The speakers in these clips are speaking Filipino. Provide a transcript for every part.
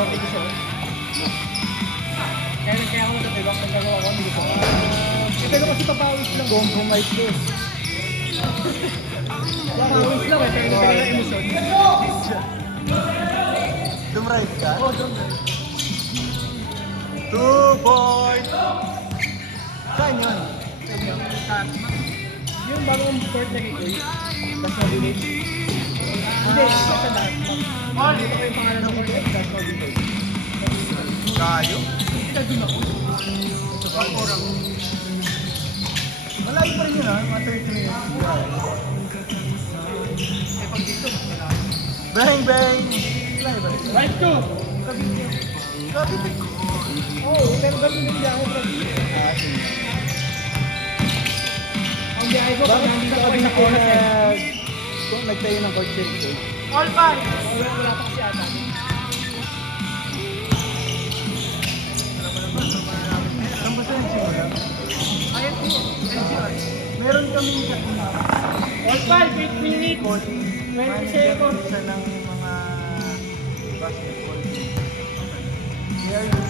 konti gusto. Kaya ako nagkatibak ng gagawa ko, hindi gusto. Pero kasi papawis lang. Compromise ko. Papawis lang eh, pero hindi ka ng emosyon. Dumrive ka? Oo, dumrive. 2 points! Saan yun? Yung bagong court na kikoy, that's no village. Hindi, basta dahil. Hindi ko yung pangalan ng court, that's no village. Kayo? Kita dun ako. Ito ba? Orang. Malayo pa rin yun ha, mga 30 minutes. Eh, pag dito, malayo. Bang bang! Malayo ba rin? Right to! Cavite. Cavite. Oo, pero ganun din biyahe ko. Ah, sige. Ang biyahe ko, pag Bakit nandito sa ako sa Cavite oras eh. kung nagtayo ng coach ko? All five! Wala pa kasi ata. Saan ba siya nagsimula? Ayun po, NCR. Meron kaming katina. All five, 8 minutes. 20 seconds. Isa ng mga basketball. Here you,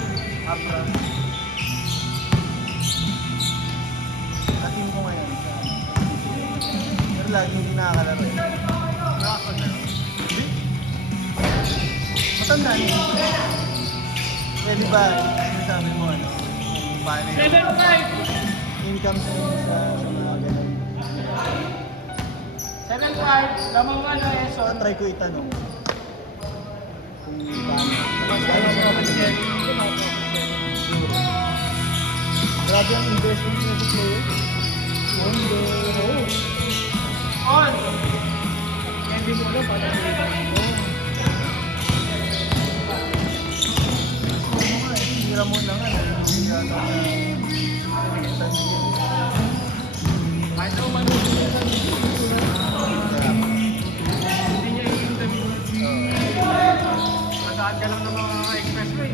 Abra. Atin ko ngayon sa pero lagi hindi nakakalaro. Nakakalaro. Matanda niya. Eh di ba, sinasabi mo ano, paano yung 7-5. income sa mga ganun. 7-5. Lamang nga na eh, So, so. try ko itanong kung paano. Ano ko naman siya? Grabe ang investment niya sa player. On! Hindi mo alam paano. Hira mo na nga. Kahit ako manusin na hindi niya i-interview. Magaan ka lang ng mga expressway.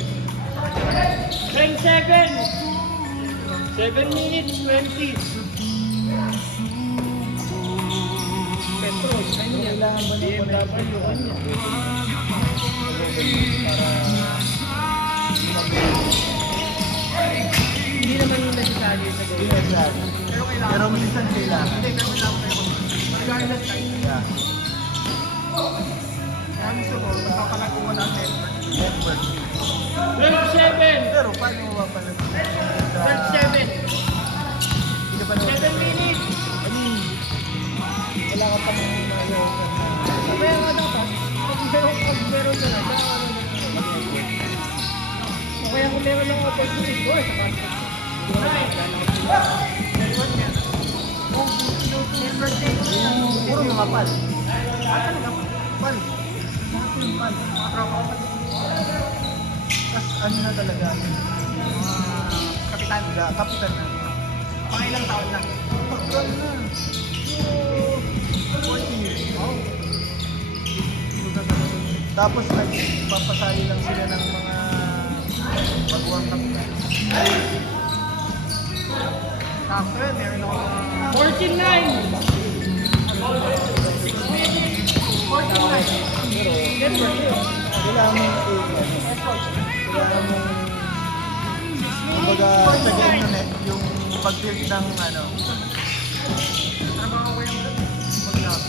10-7. 7 minutes 20. Petrol, ano yan? Kailangan ba ng BMW, ano yan? Hindi naman yung nasasali sa goal. Pero kailangan. Pero minsan kailangan. Hindi, pero kailangan kayo. Regardless tayo. Yeah. Kaya gusto ko, magpapalakuha ng network. Network. 12-7. Pero paano mo mapalag? 12-7. Hindi ka pa 7 minutes. Wala ka pa nang ayaw. Kaya nga dapat, pag meron ka na, kaya kung meron lang opportunity, boy, sa basket. Puro mga pal. Pal. Lahat yung pal. Tapos ano na talaga? Kapitan. Kapitan na. Pangilang taon lang. Pagkal na. 40 years. Tapos nagpapasali lang sila ng mga baguang kapitan. After, meron ako 14-9. 14-9. Kailangan mo kailangan mo kumbaga sa game yun eh, yung pag-build ng ano. Trabaho ko yung pag-lab.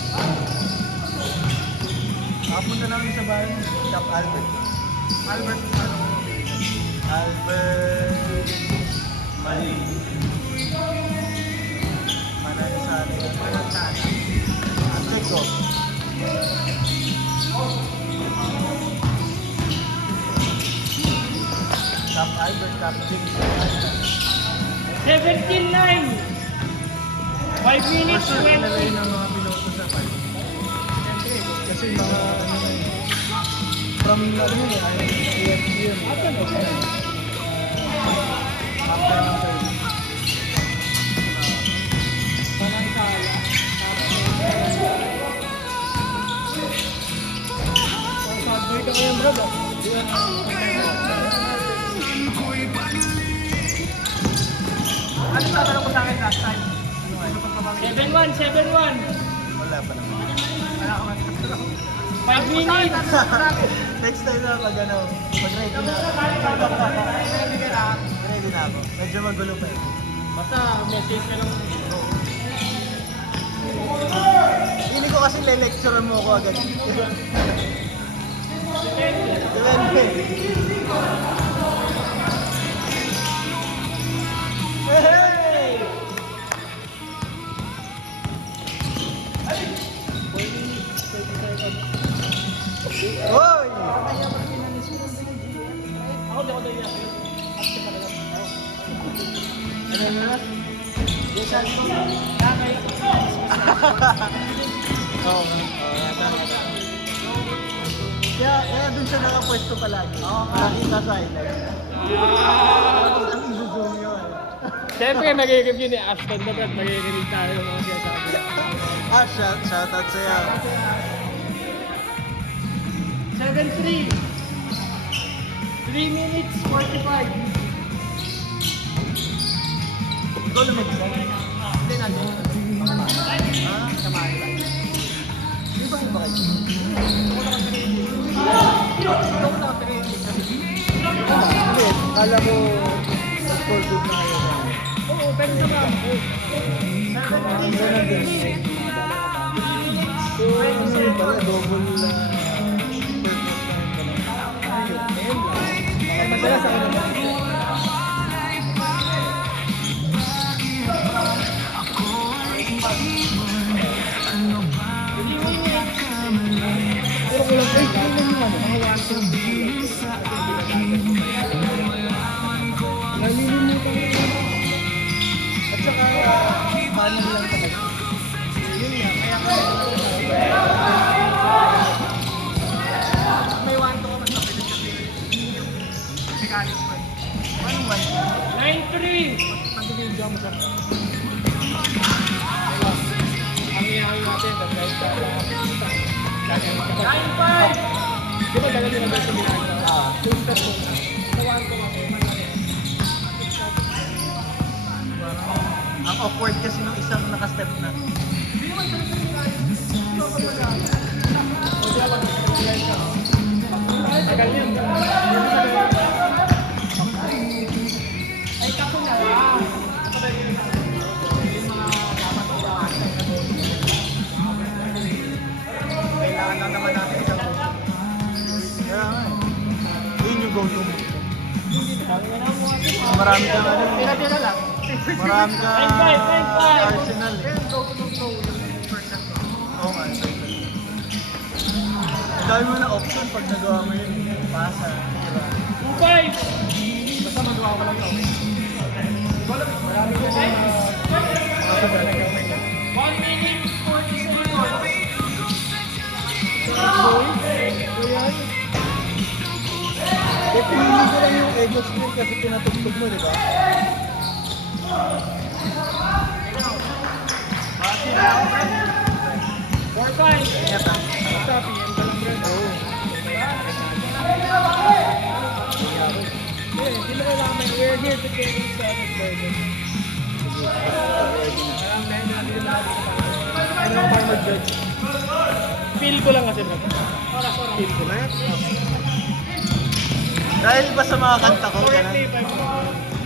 Nakapunta namin sa bahay ni Cap Albert. Albert, Albert Mali. Manalo sa atin. Azteco. Cap Albert, Cap James. 17-9. 5 minutes, First time na 20. rin ng mga piloto sa fight. Kasi mga ano na yun. From ano yun eh, IFC yun. After ng service. Parang kala. Ang sad boy ka ngayon, bro. Ano tatanong ko sa akin last time? 7-1, 7-1. Wala pa naman. 5 minutes. Next time na pag ano, pag ready na. Ready na ako. Medyo magulo pa eh. Basta message ka lang. Hindi ko kasi le-lecture mo ako agad. Depende. Hey! Hoy! Ako di ako doon yan. Ano na? Yes, sabi ko. Kakay. Oo. Kaya dun siya nakapwesto palagi. Nakita sa highlights. Tapos ang izo-zoom yun. Siyempre, nag-review ni Ashton na Brad. Nag-review tayo ng mga sinasabi. Shoutout sa'yo. 7-3. 3 minutes 45. Ikaw na mag-isa? Hindi natin. Kamali. Di ba yung bakit? Hindi, kala ko score good na kayo. Oo, pero sa kampo. Ganun din. So, ano yun pala, double Madalas ako naman. pero kulang kayo, kaya lang yung ano, mga 1-2. Nalilimutan ko yun. At saka, paano lang kapag. Yun nga, kaya may 1 to mas mapili sa yung mechanics mo. Paano 9-3! Pag-video mo sa ang iyahin natin, nag-drive ka lang. 9-5! Di ba dala nila ba sa ginagawa? Yung tatlo na. Tawaan ko ako. Ang awkward kasi nung isang nakastep na. Tagal yun. Ay, kako na lang. Kailangan lang naman natin isang goal. Kaya nga eh. Yun yung go-to mo. Marami kang ano. Tira-tira lang. Marami kang 9-5! Arsenal eh. Oo nga. Ang dami mo na option pag nagawa mo yun. Pasa, tira. 2-5! Basta magawa ko lang yun. Marami ko sa Pasa talaga. 1 minute 40 seconds. Eh, pinili ko lang yung ego screen kasi pinatugtog mo, di ba? Four times. Ingat ah. Basta, PM ka lang rin. Oo. Hindi mo kailangan may we're here to take this burden. Parang dahil natin yung lahat sa pangalan. Ano ang final judge? Feel ko lang kasi bro. Oras. Feel ko na. Dahil ba sa mga kanta ko, gano'n?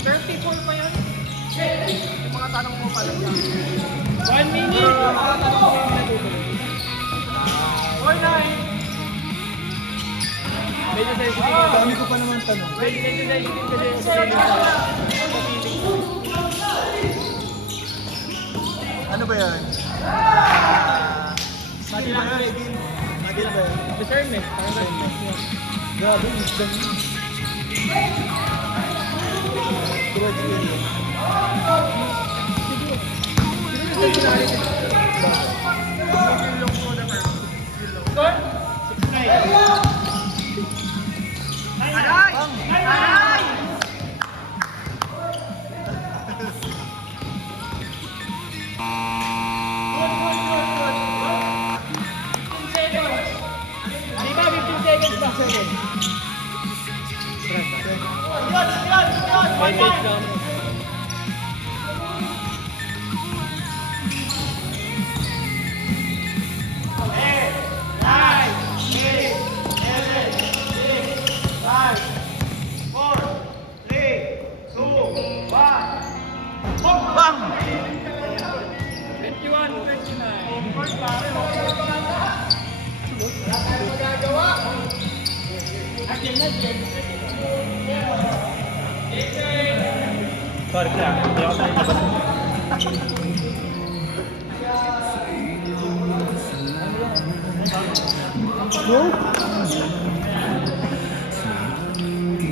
34 pa yan. Yung mga tanong mo pala. 1 minute. Or 9. Medyo sensitive. Dami ko pa naman tanong. Medyo sensitive kasi sa feeling ko. Ano ba yan? Magil ba yan? Magil ba yan? Discernment. Parang discernment. Grabe, wisdom yun. Grudge yun yun. Score? 6-9. Aray! Aray! Di ba 15 seconds ba? May page na ako. Sorry ka, hindi ako sanay labas. Go!